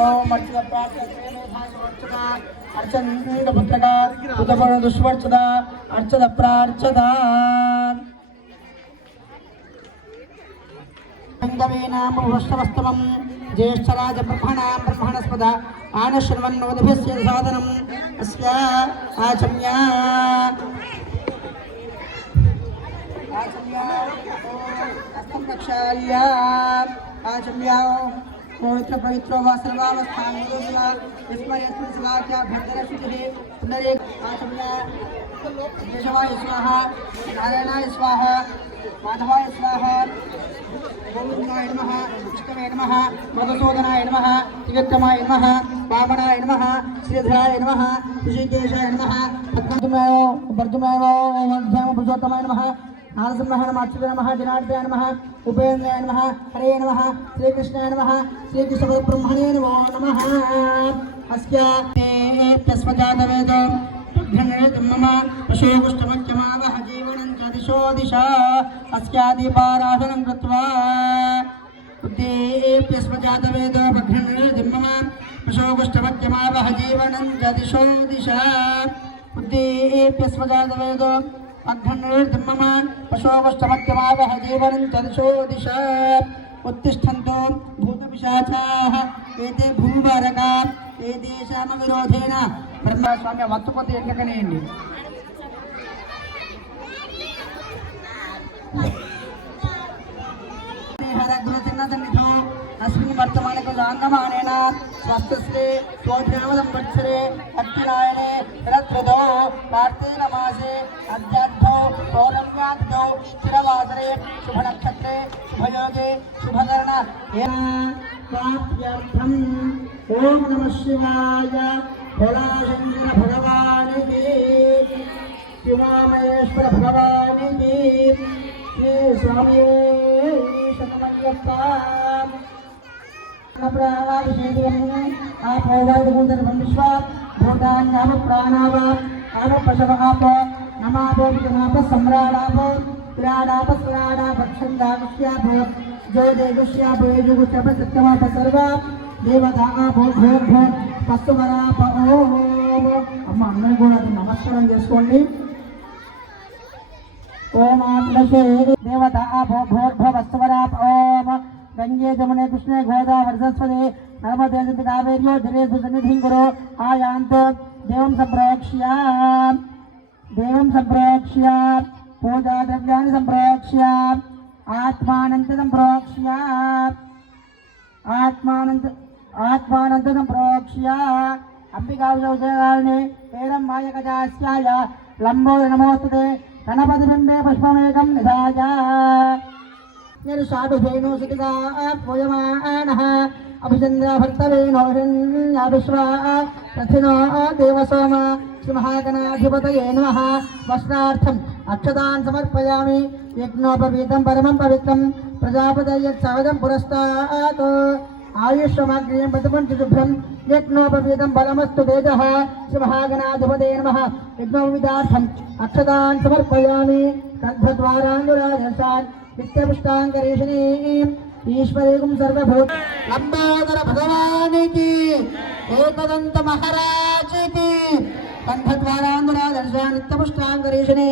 ओम अर्चना दुष्वर्चदा अर्चद प्रार्चदा ज्येष्ठराज ब्रह्मणस्पद आनश्रवन्नोदभिस्य साधनम् अस्या आचम्या हस्तं प्रक्षाल्य आचम्या पवित्र पवित्रो वा सर्वावस्थानेषु विस्मयस्मिन् शिलाख्या भद्रशुचिः पुनरेक आचम्या केशवाय स्वाहा नारायणाय स्वाहा माधवाय स्वाहा गोविंदाय नमः विष्णवे नमः मधुसूदनाय नमः त्रिविक्रमाय नमः वामनाय नमः श्रीधराय नमः ऋषिकेशाय नमः पद्मनाभाय पुरुषोत्तमाय नमः नारसिंहाय नमः अच्युताय नमः जनार्दनाय नमः उपेन्द्राय नमः हरे नमः श्रीकृष्णाय नमः श्रीकृष्णपरब्रह्मणे नमः अस्य तस्वजातवेदो मम पशुष्टमज्जमावह जीवनं च दिशो दिशा अस्यादिपाराधनं कृत्वा उद्दीप्यस्वजातवेदो मम पशुष्टमज्जमावह जीवनं च दिशो दिशा उद्दीप्यस्वजातवेदो मम पशुष्टमज्जमावह जीवनं च दिशो दिशा उत्तिष्ठन्तो भूतपिशाचाः एते भूभारका ఏదేశామ విరోధేన బ్రహ్మస్వామి వత్తుపోతే ఎక్కకనేయండి హరగ్రతిన్నదన్నిధో అస్మిన్ వర్తమానకు జాన్నమానేన స్వస్థశ్రీ స్వోధ్యావదం వత్సరే అత్తినాయనే రత్రదో కార్తీక మాసే అధ్యాత్మో పౌర్ణమ్యాదితో స్థిరవాసరే శుభనక్షత్రే శుభయోగే శుభకరణ प्राप्त्यर्थम ओम नमः शिवाय भोलाशंकर भगवान की शिवामहेश्वर भगवान की श्री स्वामी शतमय्यप्पा आप विश्व भूतान्याम प्राणाव आव पशव आप नमापो विजनाप सम्राडाप विराडाप सुराडाप छन्दाविष्याप जो देवश्याप युगुश्याप सत्यमाप सर्वा देवता आपो भोग भोग पशुवराप ओम अम्मा अन्नू కూడా నమస్కారం చేసుకోండి ओम आत्मशे देवता आपो भोग भोग पशुवराप ओम गंगे जमुने कृष्णे गोदावरी सरस्वती नर्मदे सिंधु कावेर्यो जलेषु सन्निधिं कुरु आयान्तो देवं सम्प्रोक्ष्य पूजा द्रव्याणि सम्प्रोक्ष्य आत्मानंद संप्रोक्ष्य अंबिका विजयकारिणे एरं मायकजास्याय लंबो नमोस्तुते गणपतिबिम्बे पुष्पमेकं निधाय निर्षाढुधेनु सुतिका पूयमानः अभिचन्द्र भर्तवेनो हिरण्या विश्वा प्रथिनो देवसोम श्रीमहागणाधिपतये नमः वस्त्रार्थम् अक्षतान् समर्पयामि यज्ञोपवीतं परमं पवित्रं प्रजापतयत्सवदं पुरस्तात् आयुष्यमाग्र्यं प्रतिपञ्च शुभ्रं यज्ञोपवीतं बलमस्तु तेजः श्रीमहागणाधिपतये नमः यज्ञोपवीतार्थम् अक्षतान् समर्पयामि कण्ठद्वाराङ्गुराजसान् नित्यपुष्टाङ्गरेषणीम् ईश्वरेगुं सर्वभूत लंबोदर भगवान की एकदंत महाराज की कंठद्वारांगुरादर्शन नित्यपुष्टाङ्गरेषणे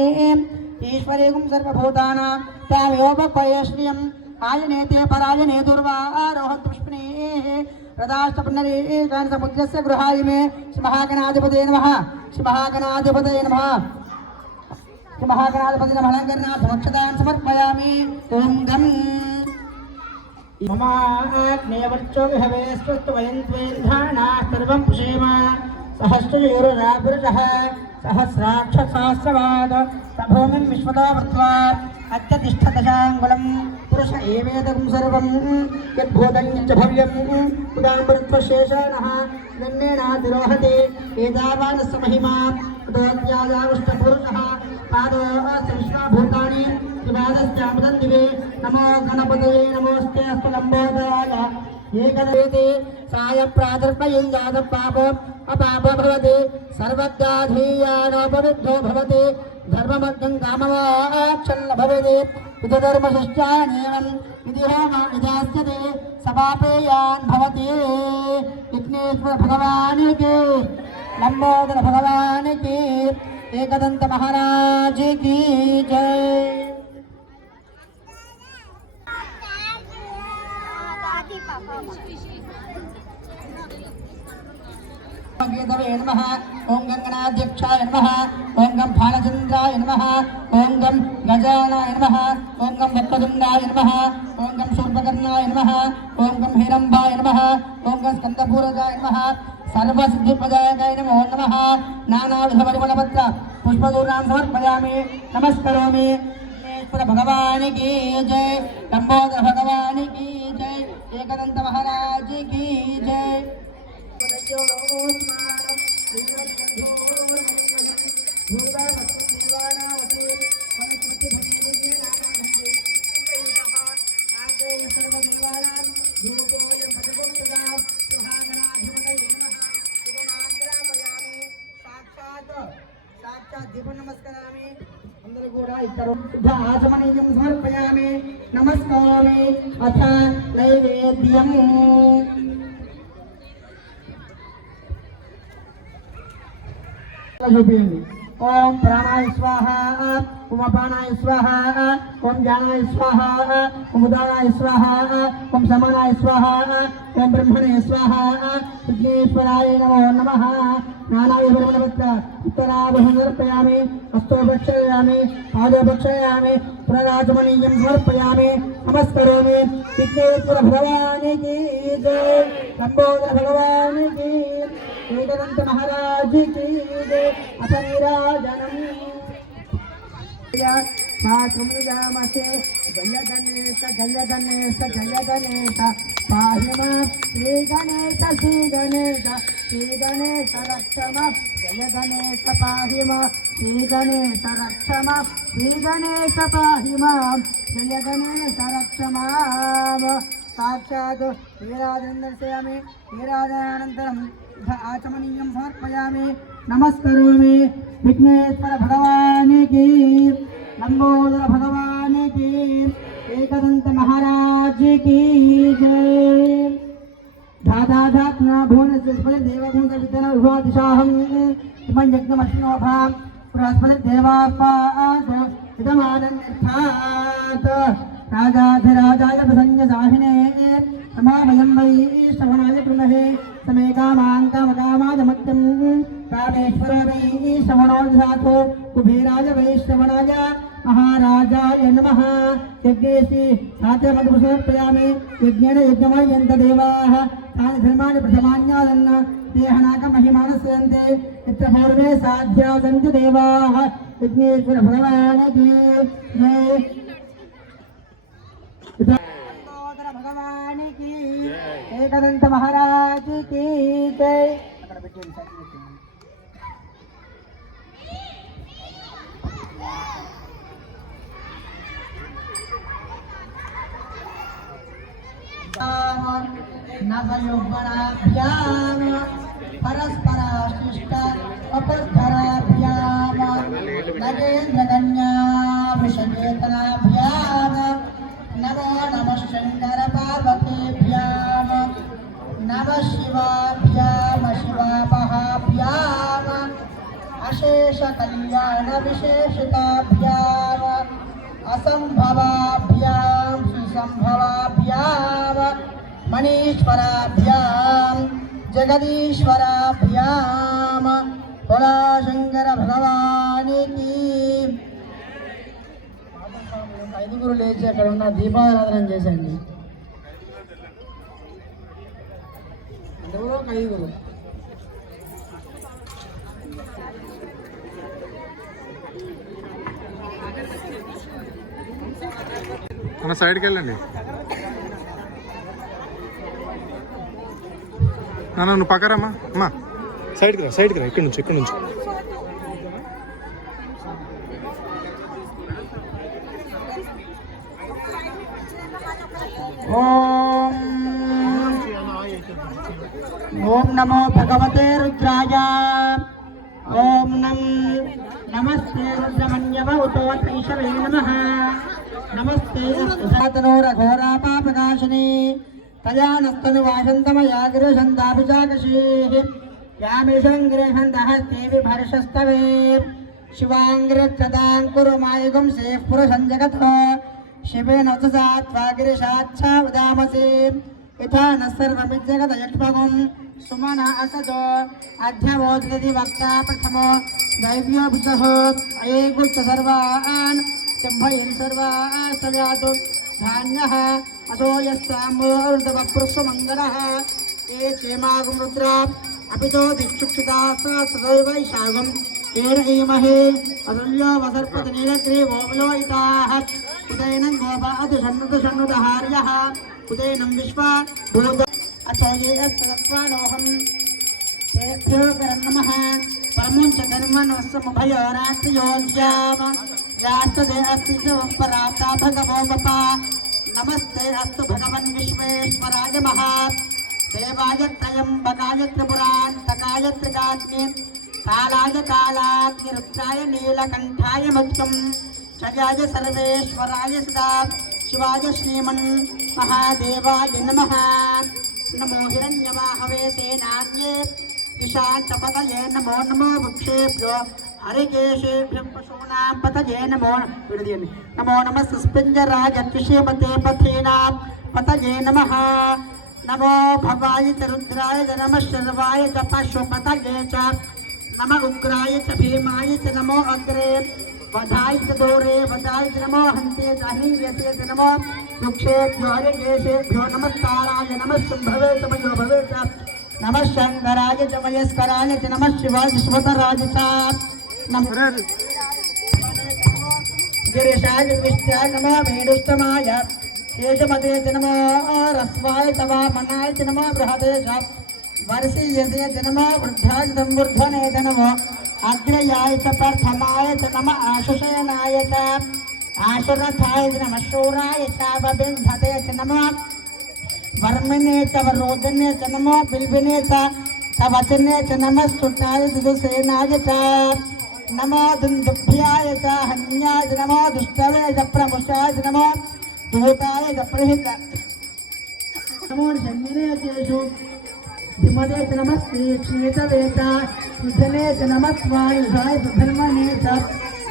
ईश्वरेगुं सर्वभूतानां तामेवोपयश्रियम् आयनेते परायणे दुर्वारोहतुष्णे प्रदाष्टपुण्डरे समुद्रस्य गृहायिमे श्रीमहागणाधिपतये नमः श्रीमहागणाधिपतये नमः श्रीमहागणाधिपतये नमः अलङ्करणार्थमक्षतान् समर्पयामि ओं गं ममाग्नेयवर्चो विहवे स्वस्तु वयं त्वेन्द्राणाः सर्वं पुषेम सहस्रयोरुरापुरुषः सहस्राक्षसहस्रवाद प्रभूमिं विश्वतो वृत्वा अत्यतिष्ठदशाङ्गुलं पुरुष एवेदं सर्वं यद्भूतं यच्च भव्यं उदाम्बरत्वशेषाणः गण्येनातिरोहति एतावानस्य महिमा ततोऽध्यायाविष्टपुरुषः पादोऽस्य विश्वाभूतानि त्रिपादस्यामृतं दिवे नमो गणपतये नमोऽस्ते अस्तु लम्बोदराय एकदेते साय प्रादर्पयं जातं पापो अपापो भवति सर्वज्ञाधीयानोपविद्धो भवति धर्ममग्नं कामवाक्षन्न भवति उदधर्मशिष्टानेवं इति होमविधास्यते समापेयान् भवति। विघ्नेश्वर भगवान की, लंबोदर भगवान की, एकदंत महाराज की जय। नमः ओं गंगनाध्यक्षाय नमः ओं गं भालचंद्राय नमः ओं गं गजानाय नमः ओं गं वक्रतुंडाय नमः ओं गं शूर्पकर्णाय नमः ओं गं हिरंबाय नमः ओं गं स्कंदपूरजाय नमः सर्वसिद्धिप्रदायकाय नमो नमः। नानाविधपरिमलपत्र पुष्पदूर्णां समर्पयामि नमस्करोमि। विघ्नेश्वर भगवान की जय, लंबोदर भगवान की जय, एकदंत महाराज की जय। आचमनीयं समर्पयामि नमस्कारामि। अथ नैवेद्यम् ओम प्राणाय स्वाहा ओम अपानाय स्वाहा ओम ज्ञानाय स्वाहा ओम उदानाय स्वाहा ओम समानाय स्वाहा ओम ब्रह्मणे स्वाहा। विघ्नेश्वराय नमो नमः। नानाविधपरिमलपत्र उत्तराभरणं समर्पयामि हस्तो भक्षयामि पादो भक्षयामि पुनराचमनीयं समर्पयामि नमस्करोमि। विघ्नेश्वर भगवान की जय, लंबोदर भगवान की, एकदंत महाराज की जय। अपनीराजनम् मातृजामसे जय गणेश जय गणेश जय गणेश पाहि मां श्री गणेश श्री गणेश श्री गणेश रक्ष मां जय गणेश पाहि मां श्री गणेश रक्ष मां श्री गणेश पाहि मां जय गणेश रक्ष मां। साक्षात् वीराजनं दर्शयामि। वीराजनानन्तरम् आचमनीयं समर्पयामि नमस्करोमि। विघ्नेश्वर भगवान की, लंबोदर भगवान की, एकदंत महाराज की जय। धाधाधात्ना भुवनस्पति देवभूत विद्यन विभादिशाहं इमं यज्ञमश्नोभां बृहस्पति देवापाद इदमानन्यर्थात् राजाधिराजाय प्रसन्नसाहिने समावयं वै श्रवणाय कृमहे समे कामाङ्कामकामादमत्यं कामेश्वरो वै श्रवणो दधातु कुबेराय वै श्रवणाय महाराजाय नमः। यज्ञेशि सात्यमधुसमर्पयामि यज्ञेन यज्ञमयन्त देवाः तानि धर्माणि प्रथमान्यादन्न देहनाकमहिमानस्यन्ते यत्र पूर्वे साध्या सन्ति देवाः। विघ्नेश्वर भगवान की जय, भगवान की, एकदंत महाराज की जय। नवयुगणाभ्याम परस्पराशिष्ट अपस्पराभ्याम नगेन्द्रकन्या विषचेतनाभ्याम नमो नमः शंकर पार्वतीभ्याम नमः शिवाभ्याम शिवापहाभ्याम अशेष कल्याण विशेषिताभ्याम असंभवाभ्याम सुसंभवाभ्याम मनीश्वराभ्याम जगदीश्वराभ्याम बोला शंकर भगवान की। ఐదుగురు లేచి అక్కడ ఉన్న దీపారాధన చేసండి. ఎవరో ఒక ఐదుగురు. మన సైడ్కి వెళ్ళండి. నాన్న నువ్వు పక్కరమ్మా అమ్మా, సైడ్కి రా, సైడ్కి రా, ఇక్కడ నుంచి ఇక్కడ నుంచి. ओम नमो भगवते रुद्राय ओम नमस्ते रुद्रमन्यव उतोतैषवे नमः नमस्ते तनोरघोरापापकाशिनी तया नस्तनुवासन्तमयाग्रशन्ताभिजाकशीः यामिषङ्ग्रहन्तहस्ते विभर्षस्तवे शिवाङ्ग्रच्छतां कुरु मायगुं सेः पुरुषञ्जगतो शिवेन त्वागिरिशाच्छा उदामसे यथा न सर्वमिज्जगदयक्ष्मगुं सुमन असदो अध्यवोदति वक्ता प्रथमो दैव्योऽभिषः अयेगुच्च सर्वान् चम्भयन् सर्वास्तव्यातु धान्यः असो यस्ताम्बोर्धवपुरुषमङ्गलः ये क्षेमागुं रुद्रा अपि तो दिक्षुक्षिता सदैव शागं येन ईमहे अतुल्यो वसर्पति नीलग्रीवो विलोहिताः उदयनं गोपा अतिषण्णुतहार्यः उदयनं विश्वा भूत अथो ये सत्त्वानोहम् तेभ्यो नमः परमं च धर्मनस्समुभयो राष्ट्रयोज्याम यास्तदे अस्ति च पराता भगवो बपा नमस्ते अस्तु भगवन् विश्वेश्वराय महादेवाय त्रयम्बकाय त्रिपुरान्तकाय त्रिकाग्ने कालाय कालाग्निरुद्राय नीलकण्ठाय मध्यं जयाय सर्वेश्वराय सदा शिवाय श्रीमन् महादेवाय नमः नमो हिरण्यवाहवे सेनान्ये ईशान्तपतये नमो नमो वृक्षेभ्यो हरिकेशेभ्यः पशूनां पतये नमो नमः सुस्पिञ्जराय कृषिमते पथीनां पतये नमः नमो भवाय च रुद्राय च नमः शर्वाय च पशुपतये च नमः उग्राय च भीमाय च नमो अग्रे वधाय च दोरे वधाय च नमो हन्ते च हीयते च नमो वृक्षेभ्यो हरिकेशेभ्यो नमस्काराय नमः शुम्भवे च मयो भवे च नमः शंकराय च मयस्कराय च नमः शिवाय शिवतराय च नमः गिरिशाय विष्टाय नमो मेरुष्टमाय शेषमते च नमो रस्वाय च वामनाय च नमो बृहते च वर्षीयसे च नमो वृद्धाय च संवर्धने च नमो अग्रयाय च प्रथमाय च नमः आशुशयनाय च आशुरथाय च नमः शूराय च वबिन्धते च नमः वर्मणे च वरोदने च नमो बिल्बिने च कवचने च नमः सुताय च दुसेनाय च नमो दुन्दुभ्याय च हन्याय च नमो दुष्टवे च प्रमुषाय च नमो दूताय च प्रहित नमो शन्यने चेषु धिमदे च नमः श्रीक्षेतवे च सुधने च नमः स्वायुधाय च धर्मणे च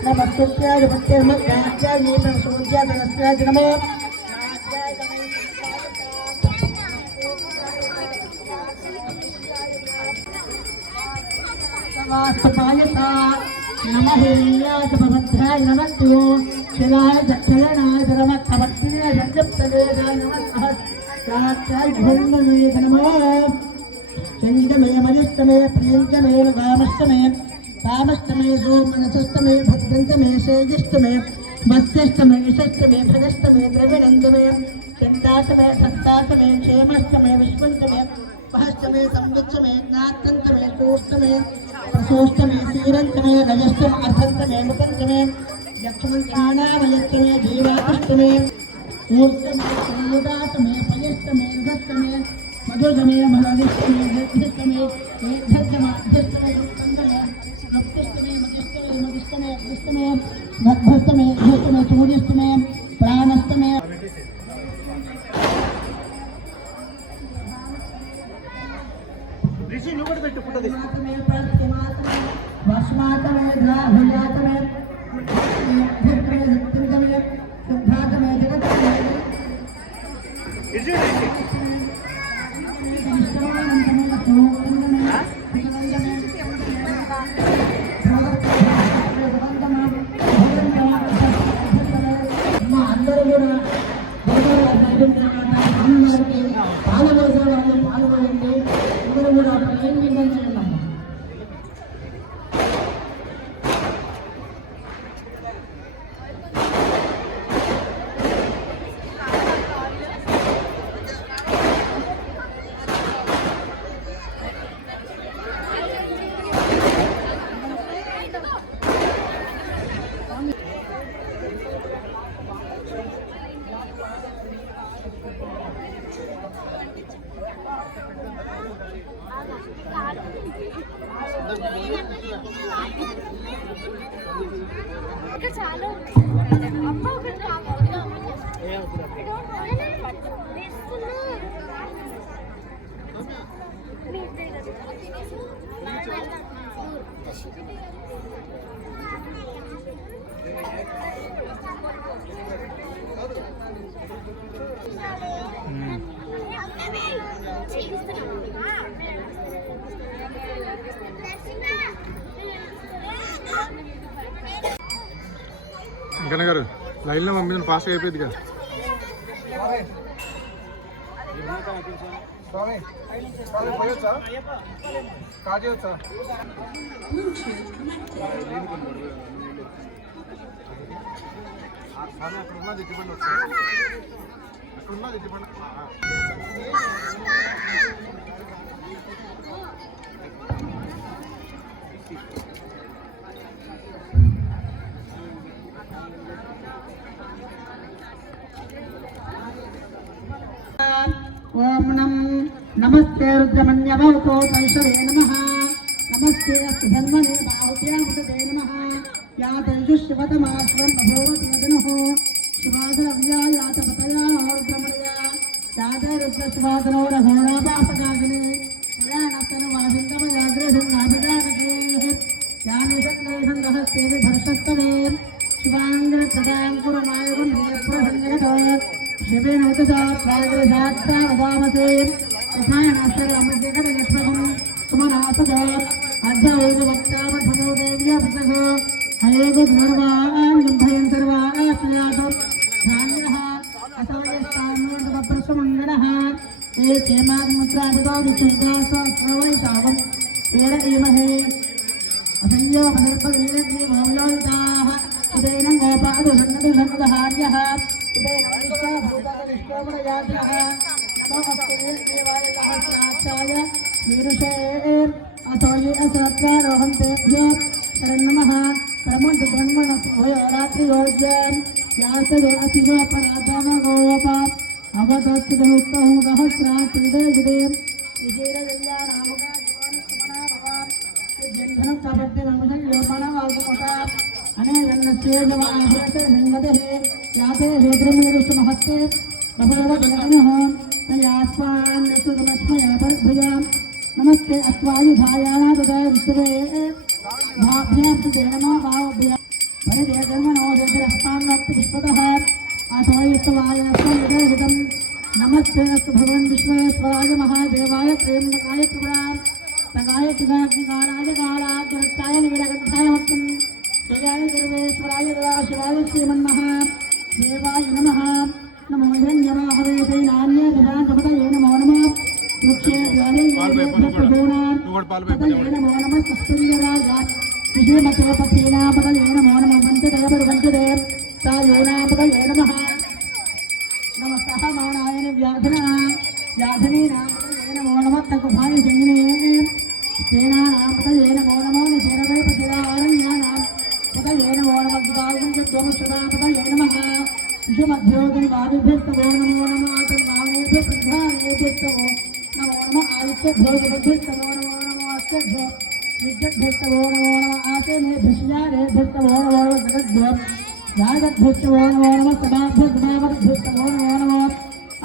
नमः सुत्याय भक्तिर्मध्याय नीतसूर्याय धनस्याय च नमो वास्तुपायता नमः हिरण्याय च भद्राय नमः तु शिलाय च क्षयणाय च नमः भक्तिने जगत्तवे च नमः सहस्राय भूर्णवे च नमो चन्द्रमे मयस्तमे प्रियन्तमे वामस्तमे कामस्तमे सोमनसस्तमे भद्रन्तमे शेजिस्तमे वस्यस्तमे विशस्तमे भगस्तमे द्रविणन्तमे चन्दातमे सत्तातमे क्षेमस्तमे विश्वन्तमे सहस्तमे संविच्चमे ज्ञातन्तमे सोस्तमे प्रसोस्तमे सीरन्तमे रजस्तम अर्थन्तमे मुकन्तमे यक्षमन्त्राणामयस्तमे जीवातस्तमे ऊर्तमे संयुदातमे पयस्तमे रजस्तमे मधुरमे मलदिस्तमे दीर्घस्तमे दीर्घस्तमे उत्तंगमे नप्तस्तमे मदिस्तमे मदिस्तमे अग्निस्तमे मध्वस्तमे धूतमे सूर्यस्तमे प्राणस्तमे ऋषि नुगड़ बैठो फोटो दे वस्मातमे द्राहुल्यातमे धीर्घमे सत्यन्तमे शुद्धातमे जगत्तमे ऋषि అందరూ కూడా అందరికీ పాల్గొనే వాళ్ళు పాల్గొనండి అందరూ కూడా ఏం వింటున్నాము చాలా అమ్మ ఒకటి ఇంకా గారు లైన్లో పంపించిన ఫాస్ట్గా అయిపోయింది కదా. ओम नमस्ते रुद्रमन्यवतो तैषवे नमः नमस्ते अस्तु धन्वने बाहुभ्यामुदते नमः या तैजुष्यवतमाश्वं भगवति यदनुः शिवादव्यायातपतया रुद्रमणया याते रुद्रशिवादनो रघोरापासकाग्ने पुराणस्तनवासिन्दमयाग्रसिंहाभिजागतेः यामिषक्लेशन्दहस्ते विभर्षस्तवे शिवाङ्गप्रदां कुरुमायुगं प्रसन्नगतो शिवेन उतसात्सागरसात्सावदामसे उपायनाश्चर्यमध्यकटलक्ष्मकं सुमनासदो अध्यायैकवक्तामठमो देव्यापृतको हयेगुर्वान् युम्भयन् सर्वाश्रयातु धान्यः असवयस्तान्नोदप्रसमङ्गणः ये क्षेमाग्मुद्रापितोदिच्छुद्धास्वैतावम् तेन एमहे असंयोगनिर्पदनीलग्रीमौलोहिताः उदयनं गोपादुसन्नदुसन्नदहार्यः अथोहं तेभ्यो शरणमः परमोद्रन्मणरात्रियोज्यं यासदे अतिशोपराधानगोप अवतोत्तमुक्तहुगहस्रात्रिदे विदे विजयरल्यानामकाजन्धनं कपट्टिमंसयोपणवागुमुता अनेकन्नस्येजवाहते हिङ्गदेः याते रुद्रमेरुषमहस्ते बभूवजनः तयास्वान्यस्तुतमस्मये नमस्ते अत्वायुधायाना तदा विश्वे भाभ्यास्ते नमो भावभ्य परिदे धर्मणो रुद्रस्तान्नोक्तिपुष्पतः आत्वायुस्तवायनस्वविदहितं नमस्ते अस्तु भगवन् विश्वेश्वराय महादेवाय त्र्यम्बकाय त्रिपुरां तगाय त्रिगाग्निकालाय कालाग्रस्ताय निविडगन्धाय मत्तं जयाय सर्वेश्वराय शिवाय श्रीमन्महा देवाय नमः नमो हिरण्यवाहवे दैनान्ये धिरान्तपतये नमो नमः वृक्षे द्वारेण नमो नमः सस्पञ्जराय विजयमते पथीनापतये नमो नमः वञ्चदे सायोनापतये नमः नमस्तः मानाय व्याधिनीनापतये नमो नमः तकुभाय सिंहिने सेनानापतये नमो नमो निचेरवै पतिरारण्यानां पतये नमो नमः द्वारकं नमः विषमध्योगनिवादिभ्यस्तवो नमो नमः आतन्वामेभ्यः प्रधानेभ्यस्तवो नमो नमः आदित्यभ्योगभ्यस्तवो नमो नमः अष्टभ्यो विद्युद्भ्यस्तवो नमो नमः आसेनेभ्यश्यारेभ्यस्तवो नमो नमः जगद्भ्यो जागद्भ्यस्तवो नमो नमः सदाभ्यस्तवो नमो नमः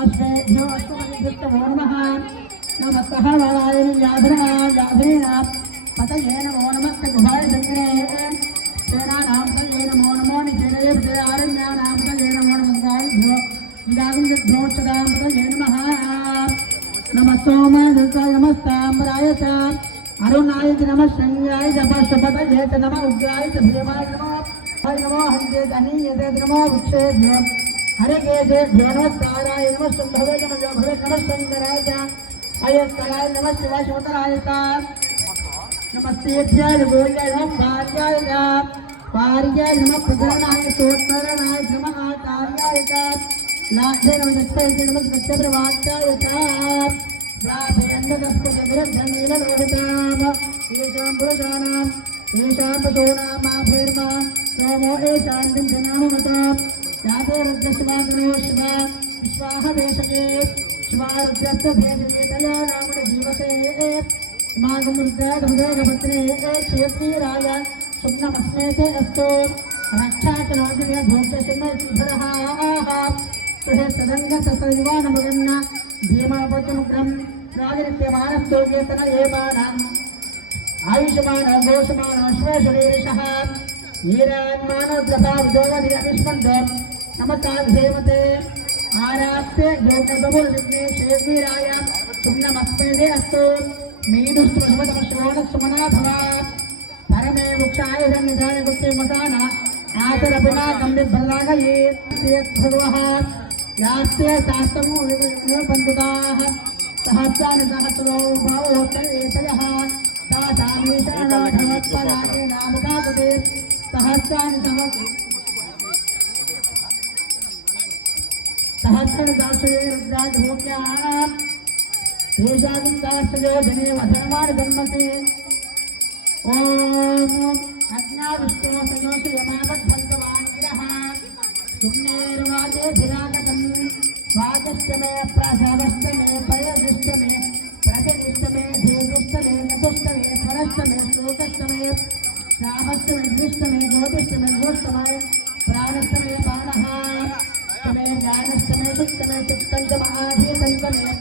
अष्टेभ्यो अष्टमभ्यस्तवो नमः नमस्तः वालाय व्याधिनीनां पतये नमो नमः तगुभाय शङ्करे सेनानां पतये नमो नमो निचेरयेभ्यारण्यानां पतये नमो नमः गाविन्द्रोत्सदां पतये नमः नमः सोमाय नमस्ताम्बराय च अरुणाय नमः शङ्गाय च पशुपतये च नमः उग्राय च भीमाय नमो हन्ते धनीयते नमो वृक्षेभ्यो हरिकेशेभ्यो नमस्काराय नमः शुम्भवे नमः शङ्कराय च अयस्कराय नमः शिवशोतराय च नमस्तेभ्याय गोल्याय नमः भार्याय नमः प्रधानाय सोत्तरणाय नमः आचार्याय च लाभे नमस्ते नमः सत्यप्रवाचाय च लाभेन्द्रदस्पतिरद्धनीललोहिताम् येषां पुरुषाणां येषां पशूनामाभिर्मा सोमो येषान्तिं जनाममता याते रुद्रशिवाग्नो शिवा विश्वाहवेशके शिवारुद्रस्य भेदके तया नामने जीवते मागमुद्रागभद्रे क्षेत्रीराय सुम्नमस्मे ते अस्तु रक्षाचलोकस्य भोक्तसिंहधरः सदङ्गसदिवानमुगन्न भीमापतिमुग्रं राजनित्यमानस्तोकेतनयेमानम् आयुष्मान घोषमान श्वेशरीरिषः वीरान्मानोद्रभावजोगधिरविष्मन्त नमताभिधेमते आराप्ते योगबहुर्विघ्नेश्वेवीराय शुभनमस्मेदे अस्तु मीनुष्टुमतमश्रवणसुमना भव परमे वृक्षाय सन्निधाय गुप्तेमसाना आतरपुना गम्भिर्भरदागये भगवः यास्ते शास्त्रमो विपन्दिताः सहस्राणि सहस्रो भावोत्तरेतयः तासामीशानाभवत्पराते नामकातते सहस्राणि सहस्रदाशये रुद्राजभूम्याः देशादिन्दाश्रयो जने वधर्माणि जन्मते ॐ अज्ञाविष्णो सयोषि यमावद्भन्तवाङ्गिरः पुण्यैर्वाजेभिरागतम् वाजष्टमे प्रासादष्टमे पयदिष्टमे प्रतिदिष्टमे धीर्दिष्टमे नतुष्टमे स्वरष्टमे श्लोकष्टमे श्रावष्टमे दृष्टमे ज्योतिष्टमे गोष्टमे प्राणष्टमे बाणः तमे ज्ञानष्टमे सुष्टमे चित्तन्तमे आधीतन्तमे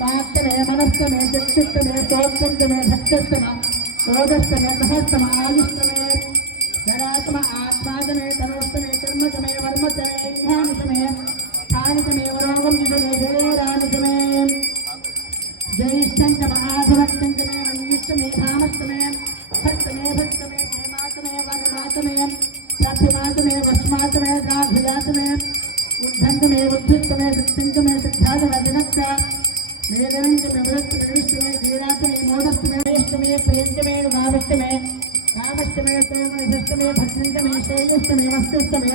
साष्टमे मनष्टमे चक्षुष्टमे चोत्तन्तमे धक्षष्टमे क्रोधष्टमे सहस्तमे आयुष्टमे जरातम आत्मातमे तनोष्टमे कर्मतमे वर्मतमे ज्ञानतमे स्थानितमे वरोगमतमे शरीरानितमे जयिष्ठन्तमे आधवष्टन्तमे मन्युष्टमे धामष्टमे भक्तमे भक्तमे क्षेमातमे वर्मातमे प्राप्यमातमे वश्मातमे गाभियातमे उद्धन्तमे बुद्धिष्टमे सत्यन्तमे सिद्धातमे जनक्का मेदनन्तमे वृष्टमे क्रीडातमे मोदस्तमे इष्टमे प्रियन्तमे गाविष्टमे कामष्टमे तोमष्टमे भद्रन्तमे शैलष्टमे वस्तुष्टमे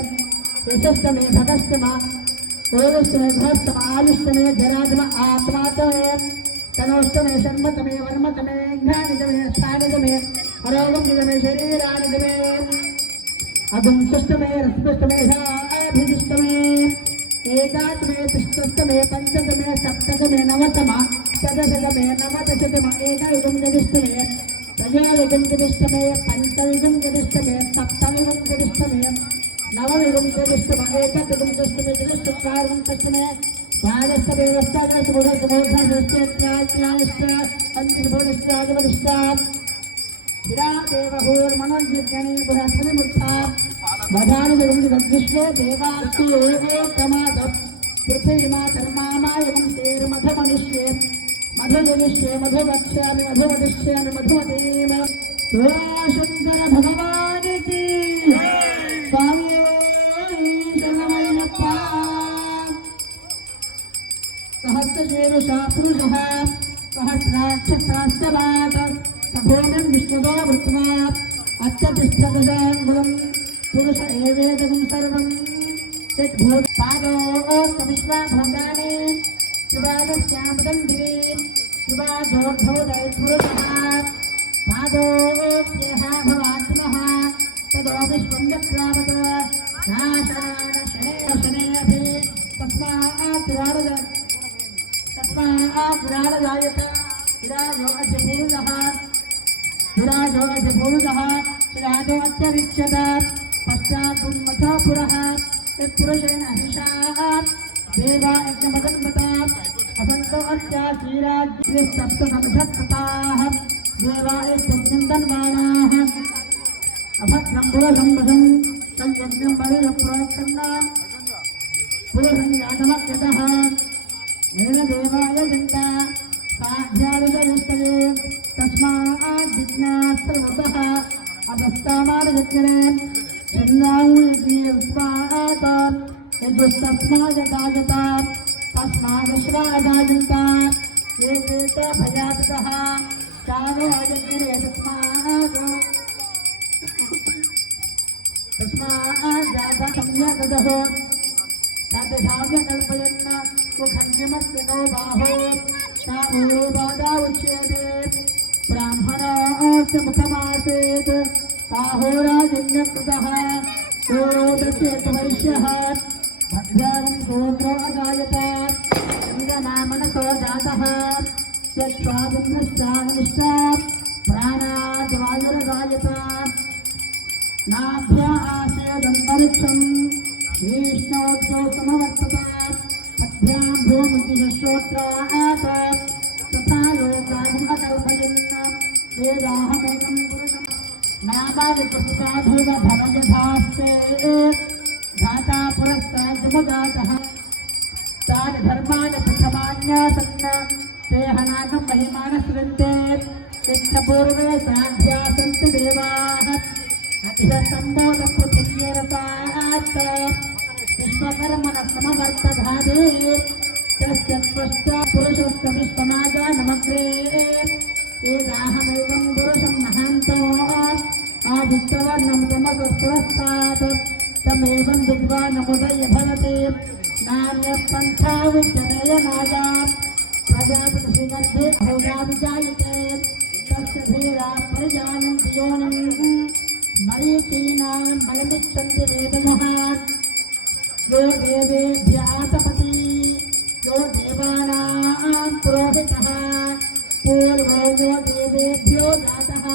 यशष्टमे भगष्टमे क्रोधष्टमे घोष्टमे आयुष्टमे जरातम आत्मातमे तनोष्टमे शर्मतमे वर्मतमे ज्ञानितमे स्थानितमे हरोगमतमे शरीरानितमे अगुंसुष्टमे रसपुष्टमे धाभिष्टमे एकात्मे तिष्ठष्टमे पंचतमे सप्ततमे नवतम शतशतमे नवदशतम एकयुगंजदिष्टमे त्रयोयुगंजदिष्टमे पंचयुगंजदिष्टमे सप्तयुगंजदिष्टमे नवयुगंजदिष्टमे एकयुगंजदिष्टमे त्रिशुक्तायुगंजदिष्टमे द्वादशतमे वस्तादशमुदशमोधादश्चेत्यात्यायश्च पंचभुवनश्चादिवदिष्टात् विरादेवहोर्मनोज्ञानी बृहस्पतिमूर्ता वधानुविष्णो देवास्तु योगोत्तमाद पृथ्वीमा धर्मामायं तेर्मधमनिष्ये मधुजनिष्ये मधुवक्ष्यामि मधुवदिष्यामि मधुमतीम शंकर भगवान की स्वामी शरणमय्यप्पा सहस्रशीर्षा पुरुषः सहस्राक्षसहस्रपाद सभोजन विष्णुदो वृत्वा अत्यतिष्ठदशाङ्गुलं पुरुष एवेदगं सर्वं यद्भूत पादोऽस्तविश्वा भूतानि शिवादस्यामदन्तिरे शिवादोर्धोदयपुरुषः पादोऽप्यः भवात्मः तदो विश्वं चक्रावत नाशानशनेऽपि तस्मात् विराडजायत विराजो अस्य पूर्णः विराजो अजभूतः विराजो अत्यरिच्यत पश्चात् पुरः यत्पुरुषेण हिषाः देवा यज्ञमदन्वता असन्तो अस्याशीराज्यसप्तसमिधत्तताः देवा यज्ञन्दन्मानाः अभद्रं पुरुषं वशं संयज्ञं परिप्रोक्षन्ना पुरुषं यातमत्यतः येन देवाय जन्ता साध्यारुदयुक्तये तस्मात् जिज्ञास्त्रवतः अधस्तामानचक्रे छन्दाङ्गुलीस्वात् यजुस्तस्माजगायता तस्मादश्वादायन्ता एकेत भयातः चारो अयज्ञरे तस्मात् जाता सम्यगदः तद्धाव्य कल्पयन् मुखन्यमस्य नो बाहो शामो बाधा उच्यते ब्राह्मणस्य मुखमासेत् आहोराजन्यकृतः सोदस्येत वैश्यः भद्रं गोत्रो अगायत इन्द्रनामनसो जातः यत्स्वादिन्द्रश्चानिष्टा प्राणाद्वायुरगायत नाभ्या आशयदन्तरिक्षं विष्णोद्योतमवर्तत तस्भ्यां भूमिश्रोत्रात् तथा लोकान् अकल्पयन् वेदाहमेकं पुरुषं नामाविकृताधूत भवयथास्ते धाता पुरस्ताद्मुदातः तानि धर्माणि प्रथमान्यासन् ते हनाकं महिमानस्वन्ते यत्पूर्वे साध्या सन्ति देवाः अतिशम्बोधपृथिव्यरसात् विश्वकर्मणः समवर्तधादे तस्य त्वष्टा पुरुषस्तमिष्टमाजानमग्रे एताहमेवं पुरुषं महान्तो आदित्यवर्णं तमसपुरस्तात् तमेवं विद्वानमुदय भवति नान्यपन्था विद्यते यनायात् प्रजापतिगर्भे भोगाभिजायते तस्य धीरा परिजानन्ति योनिम् मरीचीनां बलमिच्छन्ति वेदमः यो देवेभ्य आतपति यो देवानां पुरोहितः पूर्वो यो देवेभ्यो जातः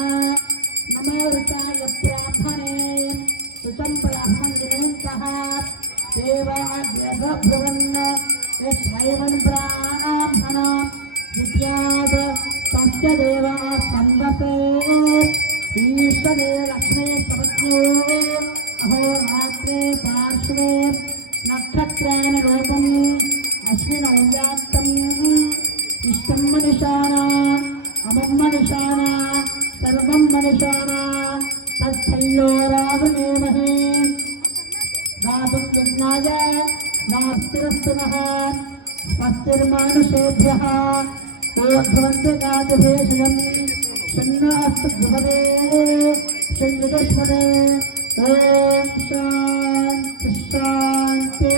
नमो ऋचाय ब्राह्मणे ऋचं ब्राह्मणेन्तः देवाद्यभ्रुवन् यस्मैवन् ब्राह्मण विद्यात् तस्य देवः सन्वसे ईश्वरे लक्ष्मे समज्ञो अहोरात्रे पार्श्वे नक्षत्राणि रूपम् अश्विनौ व्याप्तम् इष्टं मनुषाणा अमं मनुषाणा सर्वं मनुषाणा तत्संयोरावृणेमहे गातुं यज्ञाय नास्तिरस्तु नः स्वस्तिर्मानुषेभ्यः ऊर्ध्वन्ति गातुभेषजम् शन्नास्तु ध्रुवदे शङ्गदस्मदे ॐ शान्ति शान्ति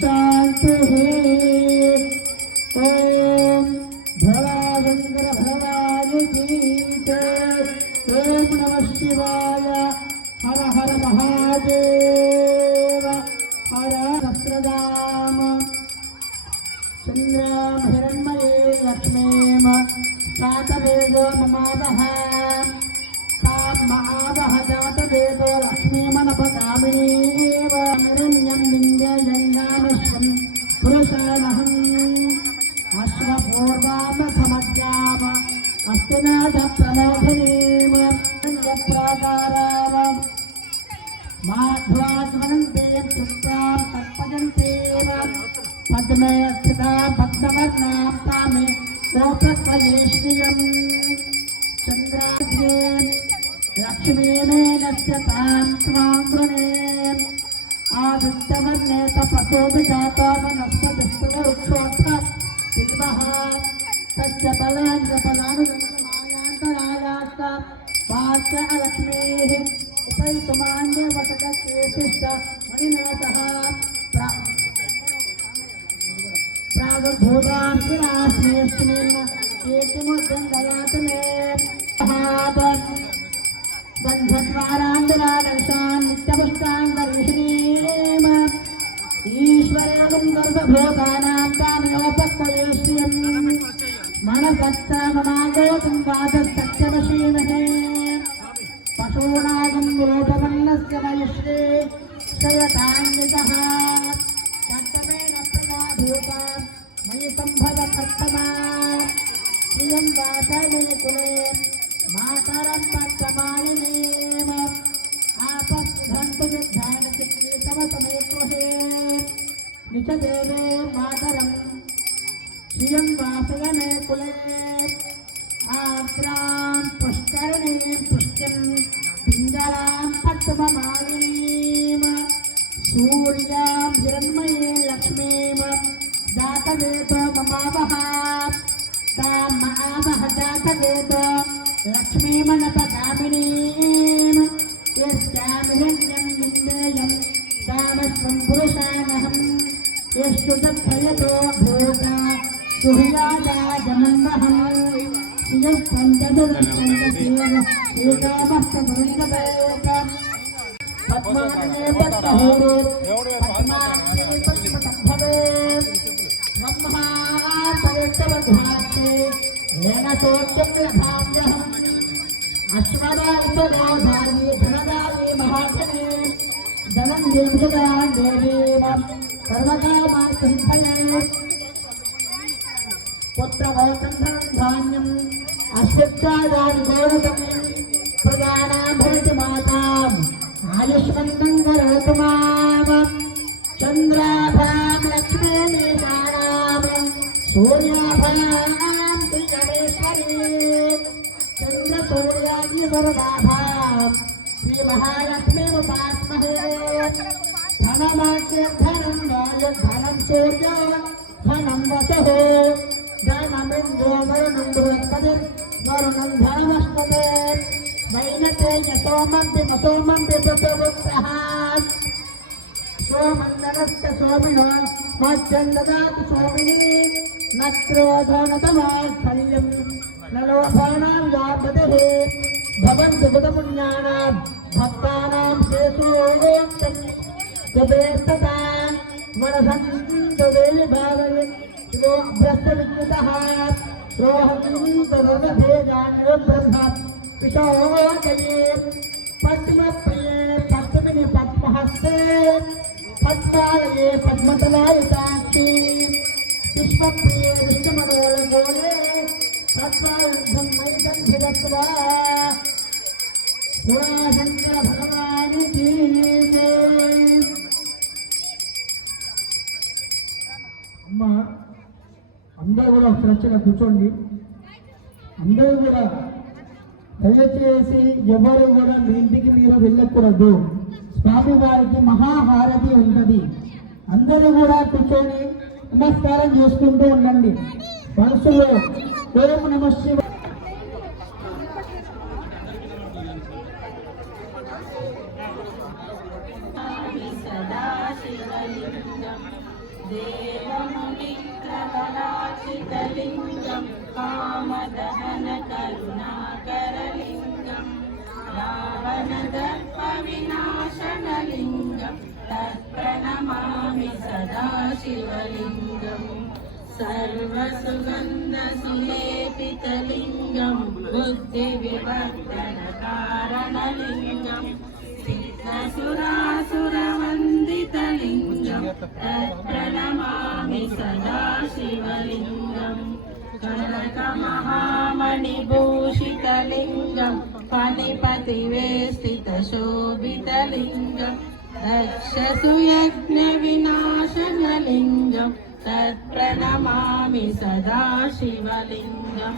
शान्तिः ॐ भोलाशङ्कर भगवान् की जय ॐ नमः शिवाय हर हर महादेव हर सहस्रनाम चन्द्रां हिरण्मये लक्ष्मीं जातवेदो ममावह कामआवह जातवेदो लक्ष्मीमनपकामिनीव हिरण्यं विन्द्ययन्नामश्वं पुरुषाणहम् अश्वपूर्वामथमज्ञाम अस्तिनाथप्रमोदिनीं प्राकाराम माध्वात्मनन्ते पुत्रां तत्पयन्तेव पद्मे स्थिता भक्तवर्णां तामे लोकत्रयेश्रियम् चन्द्राध्ये लक्ष्मीमेनस्य तां त्वां वृणे आदित्यवर्णे तपसोऽपि जाता वनस्पतिस्तवृक्षोऽथ शिवः तस्य बलाञ्जफलानुगन्तमायान्तरायाश्च वाच्य अलक्ष्मीः उपैतुमान्यवसकस्येतिश्च मणिनेतः प्रागुर्भूतां विनाश्मेऽस्मिन् कीर्तिमुद्गन्दयात् मे गन्धद्वारान्तरादर्शान् नित्यपुष्टान्तर्विषणीम् ईश्वरेगं गर्भभूतानां तामयोपक्वयेष्यम् मनसत्ताममागोतुं वाचस्तक्षमशीमहे पशूनागं विरोधमन्नस्य मयुष्ये क्षयतान्वितः कर्तमेन प्रजाभूता मयि सम्भव कर्तमा श्रियं वासने कुले मातरं पक्षमालिनीम् आपस्सुधन्तु विद्धानचित्रीतमसमेत्वहे निचदेवे मातरं श्रियं वासयने कुले आर्द्रां पुष्करणीं पुष्टिं पिङ्गलां पट्टुममालिनीं सूर्यां हिरण्मयीं लक्ष्मीं जातवेदो ममावह तां महावह जातवेदो लक्ष्मीमनपगामिनीं यस्यां हिरण्यं विन्देयं तामस्वं पुरुषानहम् यस्तु तत्प्रयतो भूता सुहृदाजमन्वहम् श्रियः पञ्चदशपञ्चसेन एकामस्तदुर्गवेत पद्माने पद्महोरे पद्माने पद्मसम्भवेत् ब्रह्मा पवित्रवध्वास्ते येन सोऽत्यं लभाम्यहम् अश्वदायितोधार्ये धनदाये महाजने धनं देवदां देवीमं सर्वकामार्थसिद्धये पुत्रभवतं धान्यम् अश्वत्थादानि गोरतम् प्रजानां भवति माताम् आयुष्मन्तं करोतु माम् चन्द्राभां लक्ष्मीमीशानां सूर्याभां त्रिजमेश्वरी चन्द्रसूर्याग्निवरदाभां श्रीमहालक्ष्मीमुपास्महे धनमाद्यधनं वायुर्धनं सूर्यो धनं वसुः धनमिन्द्रो वरुणं बृहस्पतिर्वरुणं धनमस्पते वैनतेय सोमं पिबतवुत्रः सोमन्दनस्य सोमिनो मध्यं ददातु सोमिनी न क्रोधो न तमात्फल्यं न लोभानां यापतिः भवन्तु बुधपुण्यानां भक्तानां शेषोक्तं कुबेस्ततां मनसन्तु देवि भावये शिवो भ्रष्टविद्युतः रोहं तदनभेजानि ब्रह्म पिशोचये पद्मप्रिये पद्मिनि पद्महस्ते पद्मालये पद्मतलायुताक्षी पुष्पप्रिये विष्णुमनोरगोणे पद्मायुधं मयितं भिदत्वा पुराशङ्कर भगवान् की जय। అమ్మ అందరూ కూడా ఒకసారి వచ్చి కూర్చోండి. అందరూ కూడా దయచేసి ఎవరు కూడా మీ ఇంటికి మీరు వెళ్ళకూడదు. స్వామి వారికి మహాహారతి ఉంటుంది. అందరూ కూడా కూర్చొని నమస్కారం చేసుకుంటూ ఉండండి. మనసులో ఓం నమః శివాయ देवमुनित्रकलाचितलिङ्गं कामदहनकरुणाकरलिङ्गं रावणदर्पविनाशनलिङ्गं तत्प्रणमामि सदा शिवलिङ्गं सर्वसुगन्धसुलेपितलिङ्गं बुद्धिविवर्धनकारणलिङ्गं सिद्धसुरासुरवन्दितलिङ्गं तत्प्रणमामि सदा शिवलिङ्गं कनकमहामणिभूषितलिङ्गं फणिपतिवेष्टितशोभितलिङ्गं दक्षसुयज्ञविनाशनलिङ्गं तत्प्रणमामि सदा शिवलिङ्गं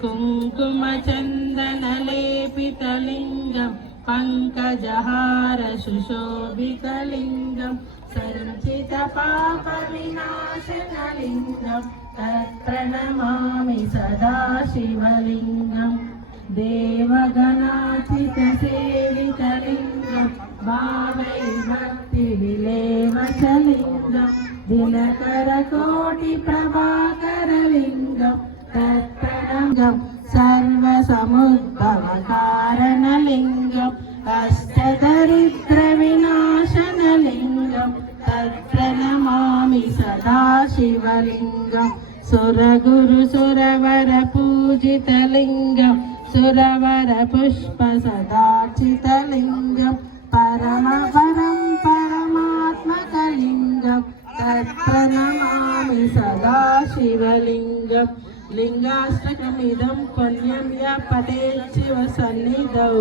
कुङ्कुमचन्दनलेपितलिङ्गं पंकजहार सुशोभितलिङ्गं सञ्चितपापविनाशनलिङ्गं तत्प्रणमामि सदा शिवलिङ्गं देवगणातीतसेवितलिङ्गं भावैर्भक्तिविलेवचलिङ्गं दिनकरकोटिप्रभाकरलिङ्गं तत्प्रणमं सर्वसमुद्भवकारणलिङ्गम् अष्टदरिद्रविनाशनलिङ्गं तत्प्रणमामि सदा शिवलिङ्गं सुरगुरुसुरवरपूजितलिङ्गं सुरवरपुष्पसदार्चितलिङ्गं परमपरं परमात्मकलिङ्गं तत्प्रणमामि सदा शिवलिङ्गं लिंगाष्टकमिदं पुण्यं य पठेत् शिवसन्निधौ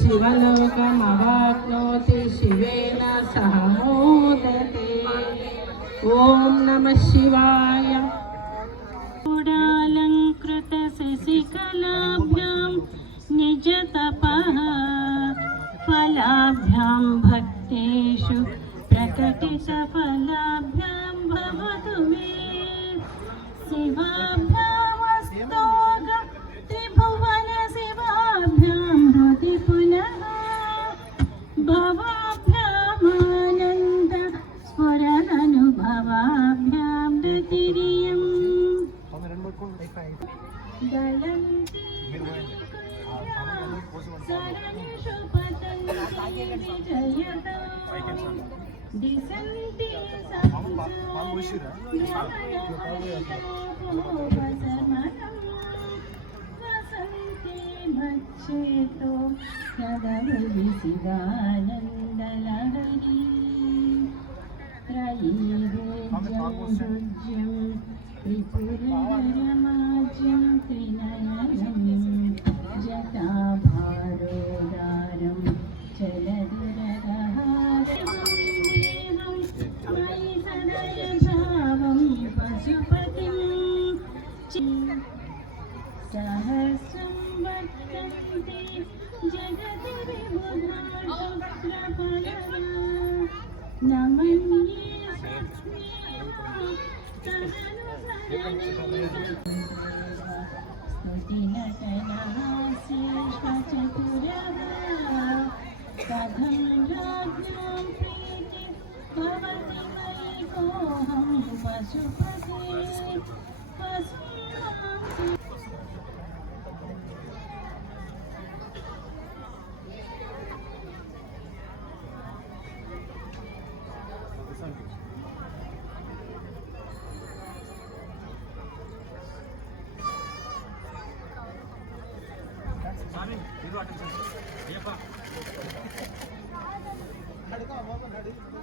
शिवलोकमवाप्नोति शिवेन सह मोदते। ॐ नमः शिवाय। शशिकलाभ्यां निजतपः फलाभ्यां भक्तेषु प्रकटितफलाभ्यां भवतु मे शिवाभ्यामस्तोगं त्रिभुवनशिवाभ्यां हृदि पुनः भवाभ्यामानन्द स्फुरदनुभवाभ्यां रतिरियम् दयन्ति शरणिषु पतन्ति विजयताम् दिशन्ति वसन्ति भक्षेतो सदविसिदानन्दलहरी राज्ञां प्रीति भवति मयि कोऽहं पशुपते पशूनां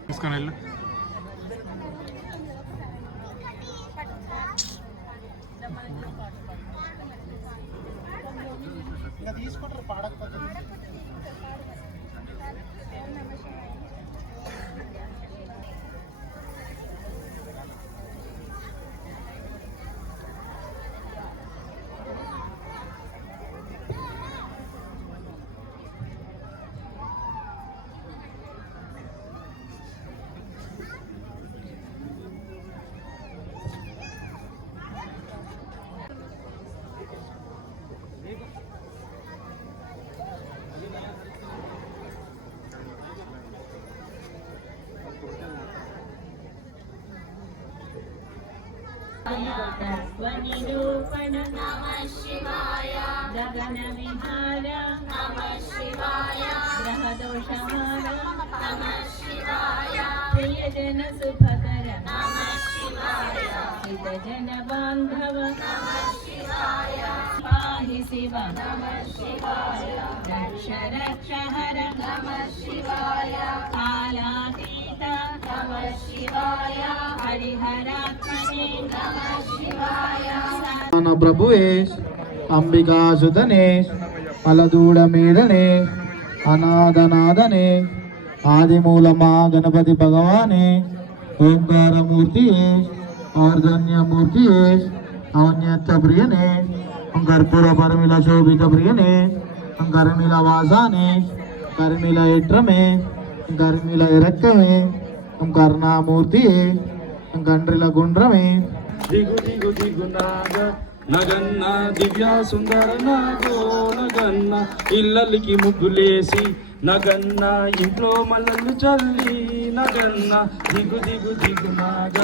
తీసుకొని వెళ్ళు. तत्त्वनिरूपण नमः शिवाय गगन विहार नमः शिवाय ग्रहदोषहार नमः शिवाय प्रियजन सुभकर नमः शिवाय हितजन बान्धव नमः शिवाय पाहि शिव नमः शिवाय रक्ष रक्ष हर नमः शिवाय कालातीत नमः शिवाय हरिहरात्मने नमः शिवाय ప్రభుయేష్ అంబికాసుతనేష్ అలదూడ మీదనేష్ అనాథనాథనేష్ ఆదిమూలమా గణపతి భగవానే ఓంకారమూర్తియేష్ ఆర్ధన్యమూర్తియేష్ ఔన్నత్య ప్రియనే కర్పూర పరిమిళ శోభిత ప్రియనే కర్మిల వాసానే కర్మిల ఎట్రమే కర్మిల ఎరక్కమే కర్ణామూర్తియే కండ్రిల గుండ్రమే దిగు దిగు దిగు నాగ నగన్న దివ్య సుందర నాగో నగన్న ఇల్లలికి ముగ్గులేసి నగన్న ఇంట్లో మల్లలు చల్లి నగన్న దిగు దిగు దిగు నాగ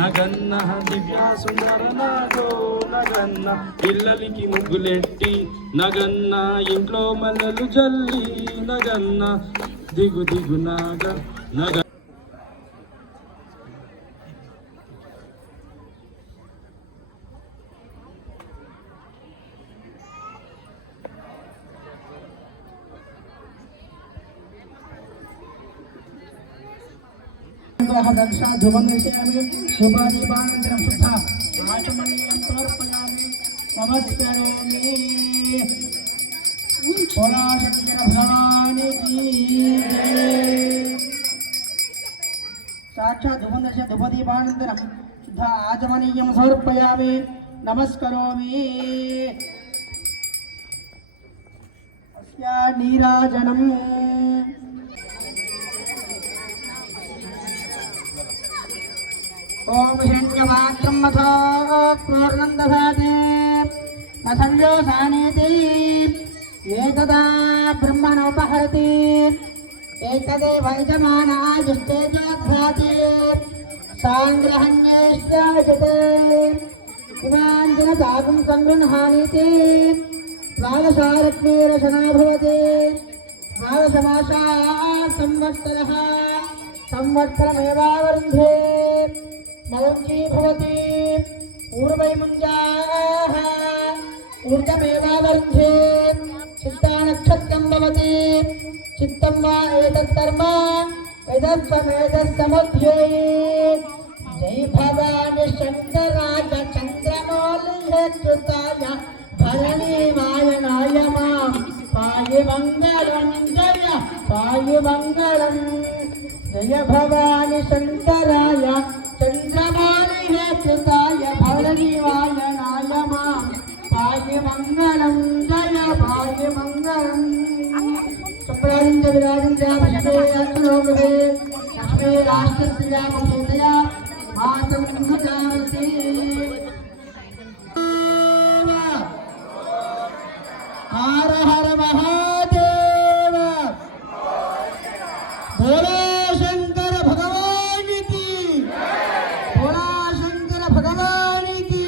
నగన్న దివ్య సుందర నాగో నగన్న ఇల్లలికి ముగ్గులెట్టి నగన్న ఇంట్లో మల్లలు చల్లి నగన్న దిగు దిగు నాగ నగ ध्रुवंदर्शयामि शुभादीपानन्तरं शुद्धा आचमनीयं समर्पयामि नमस्करोमि भोलाशंकर भगवान की साक्षात् ध्रुवंदर्श ध्रुवदीपानन्तरं शुद्धा आचमनीयं समर्पयामि नमस्करोमि अस्या नीराजनम् ओम हिरण्यवाक्रम मथो पूर्णं दधाति न संयोसानीति एकदा ब्रह्मणोपहरति एकदेव यजमानायुष्टेजोद्धाति साङ्ग्रहण्येष्टायते इमाञ्जनसागं सङ्गृह्णानीति द्वादशारत्नेरशना भवति द्वादशमासा संवत्सरः संवत्सरमेवावरुन्धे मौञ्जी भवति पूर्वैमुञ्जाः ऊर्जमेवावरुन्धे चित्तानक्षत्रं भवति चित्तं वा एतत्कर्म वेदस्वमेधस्समुद्ध्ये जय भवानि शङ्कराय चन्द्रमौलिकृताय भरणीवायनाय मां पायमङ्गलं जय पायमङ्गलं जय भवानि शङ्कराय चन्द्रमौलिकृताय भरणीवायनाय मां पायमङ्गलं जय पायमङ्गलम् चप्रालिंग विराजिंग लक्ष्मी लक्ष्मी राष्ट्रस्य जामभूतया मातं घटावती हर हर महादेव భోలా శంకర భగవానికి భోలా శంకర భగవానికి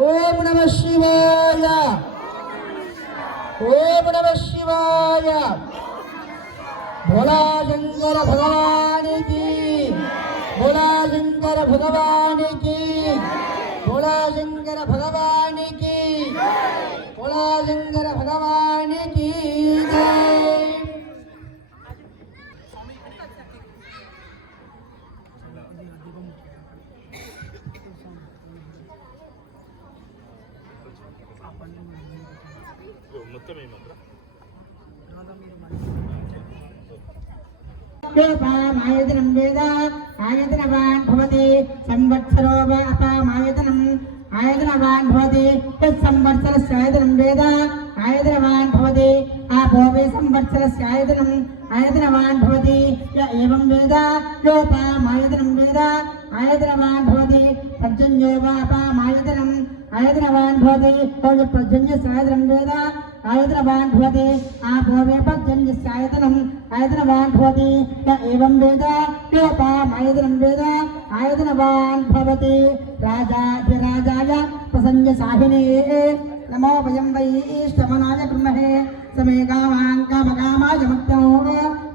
ఓం నమః శివాయ ఓం నమః శివాయ భోలా శంకర భగవానికి భోలా శంకర భగవానికి భోలా శంకర భగవానికి భోలా శంకర భగవానికి జై. అపామాయతనం వేద ఆయతనవాన్ భవతి సంవత్సరో వా అపామాయతనం ఆయతనవాన్ భవతి తత్సంవత్సరస్య ఆయతనం వేద ఆయతనవాన్ భవతి ఆపో వే సంవత్సరస్య ఆయతనం ఆయతనవాన్ భవతి య ఏవం వేద యోపామాయతనం వేద ఆయతనవాన్ భవతి పర్జన్యో వా అపామాయతనం ఆయతనవాన్ భవతి పర్జన్యస్య ఆయతనం వేద ఆయతనవాన్ భవతి ఆపో వే పర్జన్యస్య ఆయతనం ఆయతనవాన్ భవతి య ఏవం వేద యోపామాయతనం వేద ఆయతనవాన్ భవతి రాజాధిరాజాయ ప్రసన్న సాహినే నమో వయం వై శ్రవణాయ బ్రహ్మహే సమే కామాన్ కామకామాయ ముక్తో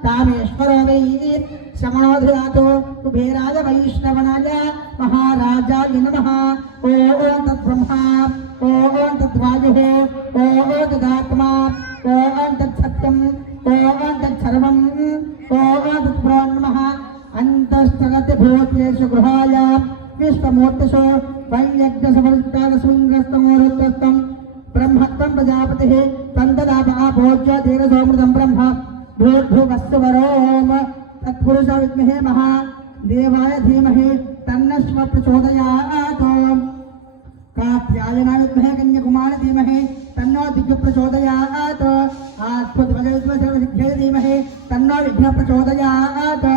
కామేశ్వరో వై శ్రవణోధిరాతో కుబేరాయ వైష్ణవనాయ మహారాజాయ నమః ఓం తద్బ్రహ్మా ఓం తద్వాయుః ఓం తదాత్మా ఓం తత్సత్యం ఓం తత్సర్వం ఓం తద్బ్రహ్మ నమః అంతఃస్థలతి భూతేషు గృహాయ విశ్వమూర్తిషు వైయజ్ఞసమృత్కాలశృంగస్తమోరుత్తం బ్రహ్మత్వం ప్రజాపతిః తందదాప భోజ్య ధీరసోమృతం బ్రహ్మ భూర్భువస్సువరోం తత్పురుష విద్మహే మహా దేవాయ ధీమహి తన్నశ్వ ప్రచోదయాత్ కాత్యాయనాయ విద్మహే కన్యాకుమారి ధీమహి తన్నో దిగ్గు ప్రచోదయాత్ ఆత్మధ్వజ ధీమహి తన్నో విఘ్న ప్రచోదయాత్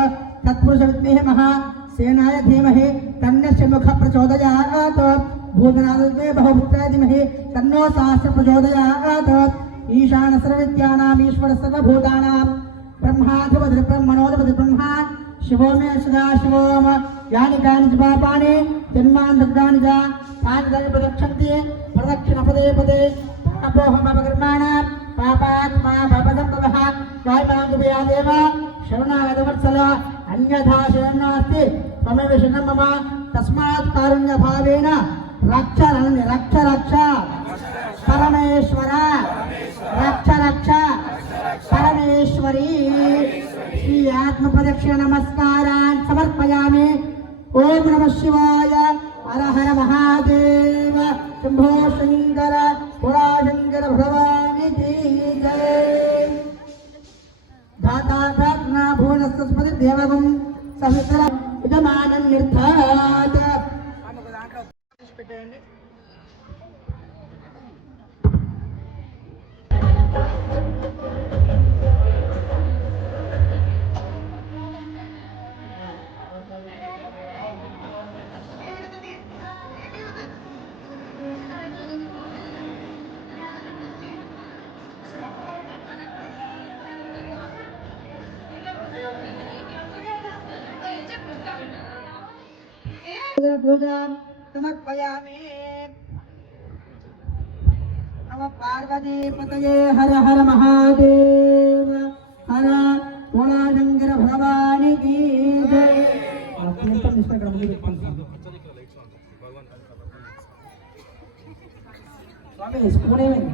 తత్పురుష విద్మహే మహా సేనాయ ధీమహి తన్నస్య ముఖ ప్రచోదయాత్ భూతనాథే బహుపుత్రాయ ధీమహి తన్నో సహస్ర ప్రచోదయాత్ ఈశాన సర్వవిద్యానాం ఈశ్వర సర్వభూతానాం బ్రహ్మాధిపతి బ్రహ్మణోధిపతి బ్రహ్మ శివో మే సదా శివోమ యాని కాని చ పాపాని జన్మాన్ దగ్గాని చ తాని తాని ప్రదక్షంతి ప్రదక్షిణ పదే పదే పాపోహమపకర్మాణ పాపాత్మా పాపదంభవః వాయుమాంగుభయాదేవ శరణాగతవత్సల అన్యథా శరణాస్తి త్వమేవ శరణం మమ తస్మాత్ కారుణ్యభావేన రక్ష రక్ష రక్ష పరమేశ్వర రక్ష రక్ష పరమేశ్వరీ శ్రీ ఆత్మ ప్రదక్షిణ నమస్కారాన్ సమర్పయామి. ఓం నమః శివాయ హర హర మహాదేవ శంభో శంకర భోళా శంకర భగవానికి జై. ధాతా ప్రార్థనా భువనస్పతి దేవగం సహస్ర యజమానం నిర్ధాత పెట్టండి. పూజా సమర్పయామి. నమ పార్వతీ పతయే హర హర మహాదేవ హర భోళా శంకర భగవానికి జై. స్వామి స్పూన్ ఏమైంది?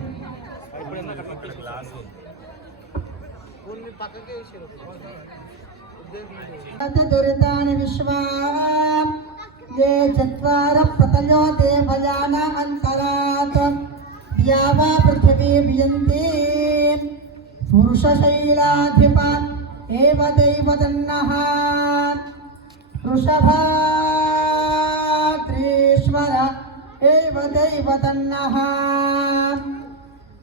దురితాని విశ్వా ये चत्वार पतयो देवयान अंतरात् द्यावा पृथिवी वियन्ति पुरुषशैलाधिप एव दैवतन्नः वृषभाद्रीश्वर एव दैवतन्नः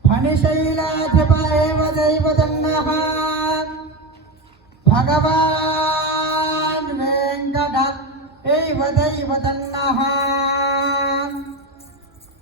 फणिशैलाधिप एव दैवतन्नः भगवान् वेङ्कट एव दैवतन्नः